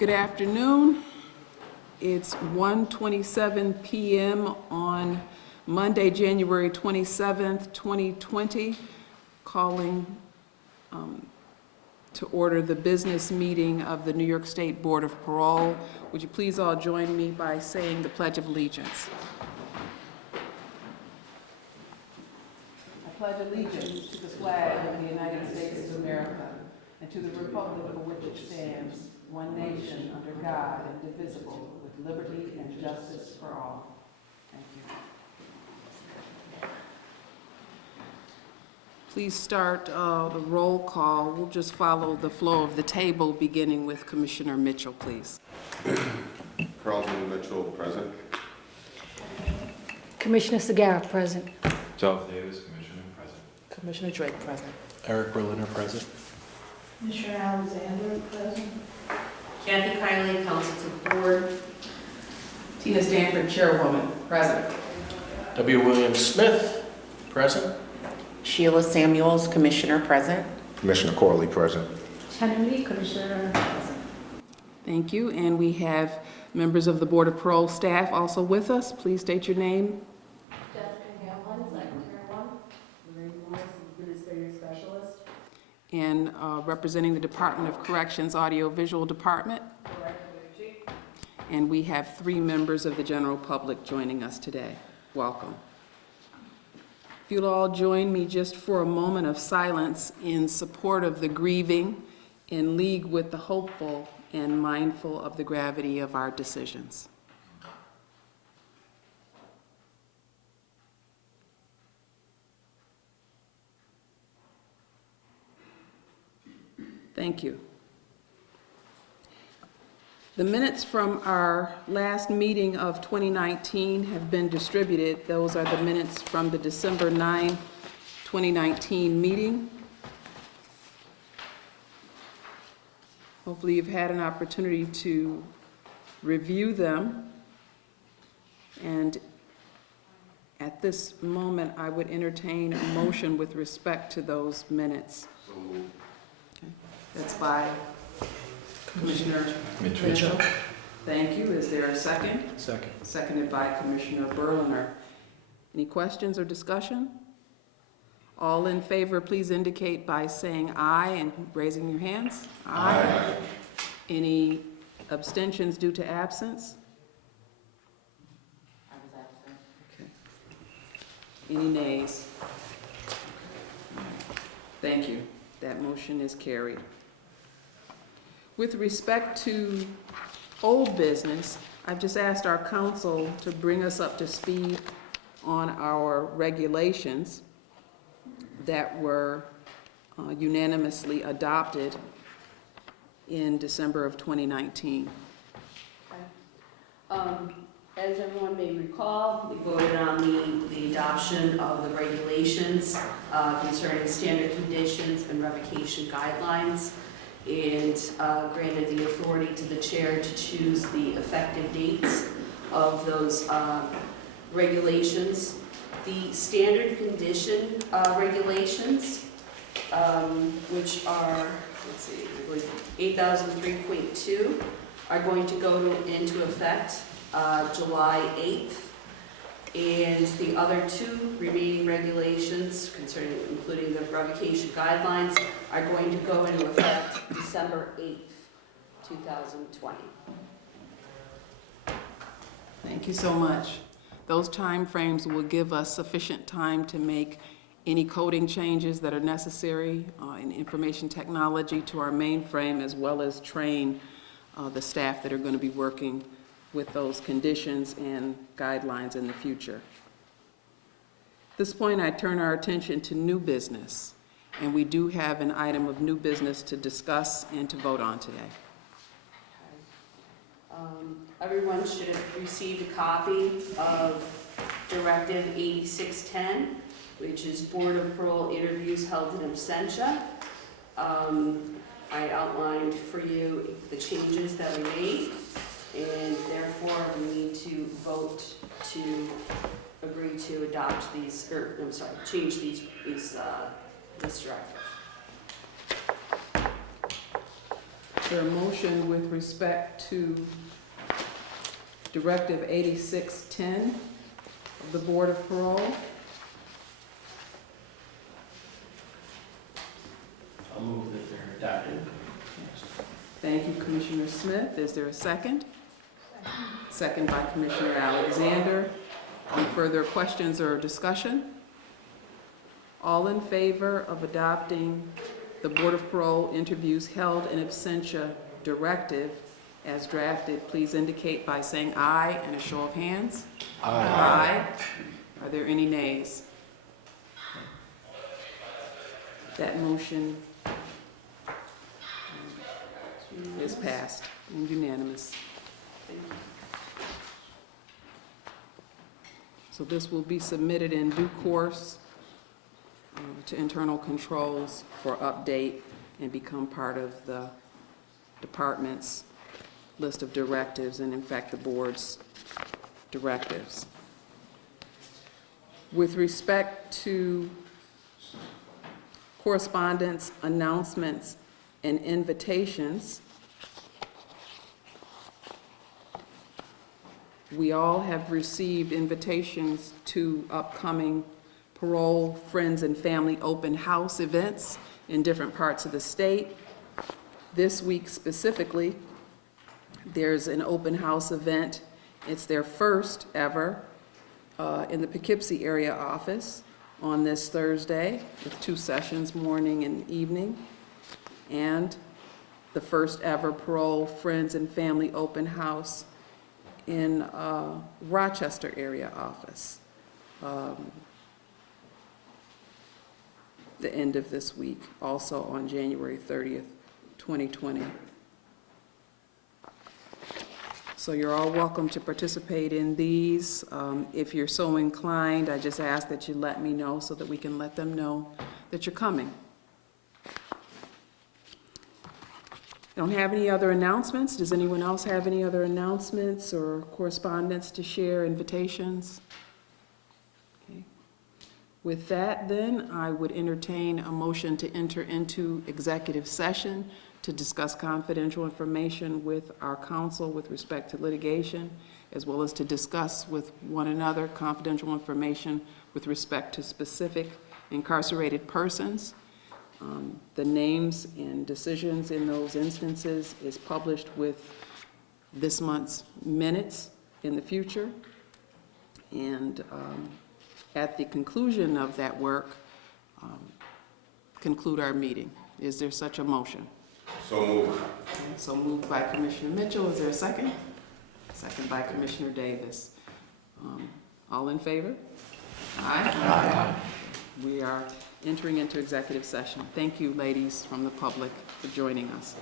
Good afternoon. It's 1:27 p.m. on Monday, January 27th, 2020, calling to order the business meeting of the New York State Board of Parole. Would you please all join me by saying the Pledge of Allegiance? I pledge allegiance to the flag of the United States of America and to the republic for which it stands, one nation, under God, indivisible, with liberty and justice for all. Thank you. Please start the roll call. We'll just follow the flow of the table, beginning with Commissioner Mitchell, please. Carlton Mitchell, present. Commissioner Segarra, present. Charles Davis, Commissioner, present. Commissioner Drake, present. Eric Berliner, present. Commissioner Alexander, present. Kathy Kiley, Counsel to the Board. Tina Stanford, Chairwoman, present. W. William Smith, present. Sheila Samuels, Commissioner, present. Commissioner Corley, present. Kennedy, Commissioner, present. Thank you. And we have members of the Board of Parole staff also with us. Please state your name. Jessica Hamlin, Secretary 1. Lorraine Morris, Administrative Specialist. And representing the Department of Corrections Audio-Visual Department. And we have 3 members of the general public joining us today. Welcome. If you'll all join me just for a moment of silence in support of the grieving, in league with the hopeful, and mindful of the gravity of our decisions. Thank you. The minutes from our last meeting of 2019 have been distributed. Those are the minutes from the December 9, 2019 meeting. Hopefully you've had an opportunity to review them. And at this moment, I would entertain a motion with respect to those minutes. Okay. That's by Commissioner Mitchell. Thank you. Is there a second? Second. Seconded by Commissioner Berliner. Any questions or discussion? All in favor, please indicate by saying aye and raising your hands. Aye. Any abstentions due to absence? I was absent. Okay. Any nays? Thank you. That motion is carried. With respect to old business, I've just asked our counsel to bring us up to speed on our regulations that were unanimously adopted in December of 2019. As everyone may recall, we voted on the adoption of the regulations concerning standard conditions and revocation guidelines, and granted the authority to the chair to choose the effective dates of those regulations. The standard condition regulations, which are, let's see, 8003.2, are going to go into effect July 8th. And the other 2 remaining regulations, including the revocation guidelines, are going to go into effect December 8th, 2020. Thank you so much. Those time frames will give us sufficient time to make any coding changes that are necessary in information technology to our mainframe, as well as train the staff that are going to be working with those conditions and guidelines in the future. At this point, I turn our attention to new business, and we do have an item of new business to discuss and to vote on today. Everyone should have received a copy of Directive 8610, which is Board of Parole interviews held in absentia. I outlined for you the changes that we made, and therefore we need to vote to agree to adopt these, or I'm sorry, change this directive. there a motion with respect to Directive 8610 of the Board of Parole? I'll move that they're adopted. Thank you, Commissioner Smith. Is there a second? Second by Commissioner Alexander. Any further questions or discussion? All in favor of adopting the Board of Parole interviews held in absentia directive as drafted, please indicate by saying aye and a show of hands. Aye. Are there any nays? That motion is passed and unanimous. So this will be submitted in due course to internal controls for update and become part of the department's list of directives and in fact the board's directives. With respect to correspondence, announcements, and invitations, we all have received invitations to upcoming Parole Friends and Family Open House events in different parts of the state. This week specifically, there's an open house event. It's their first ever in the Poughkeepsie area office on this Thursday with 2 sessions, morning and evening. And the first ever Parole Friends and Family Open House in Rochester area office. The end of this week, also on January 30th, 2020. So you're all welcome to participate in these. If you're so inclined, I just ask that you let me know so that we can let them know that you're coming. Don't have any other announcements. Does anyone else have any other announcements or correspondence to share, invitations? Okay. With that, then, I would entertain a motion to enter into executive session to discuss confidential information with our counsel with respect to litigation, as well as to discuss with one another confidential information with respect to specific incarcerated persons. The names and decisions in those instances is published with this month's minutes in the future. And at the conclusion of that work, conclude our meeting. Is there such a motion? So moved. Okay, so moved by Commissioner Mitchell. Is there a second? Second by Commissioner Davis. All in favor? Aye. Aye. We are entering into executive session. Thank you, ladies from the public, for joining us.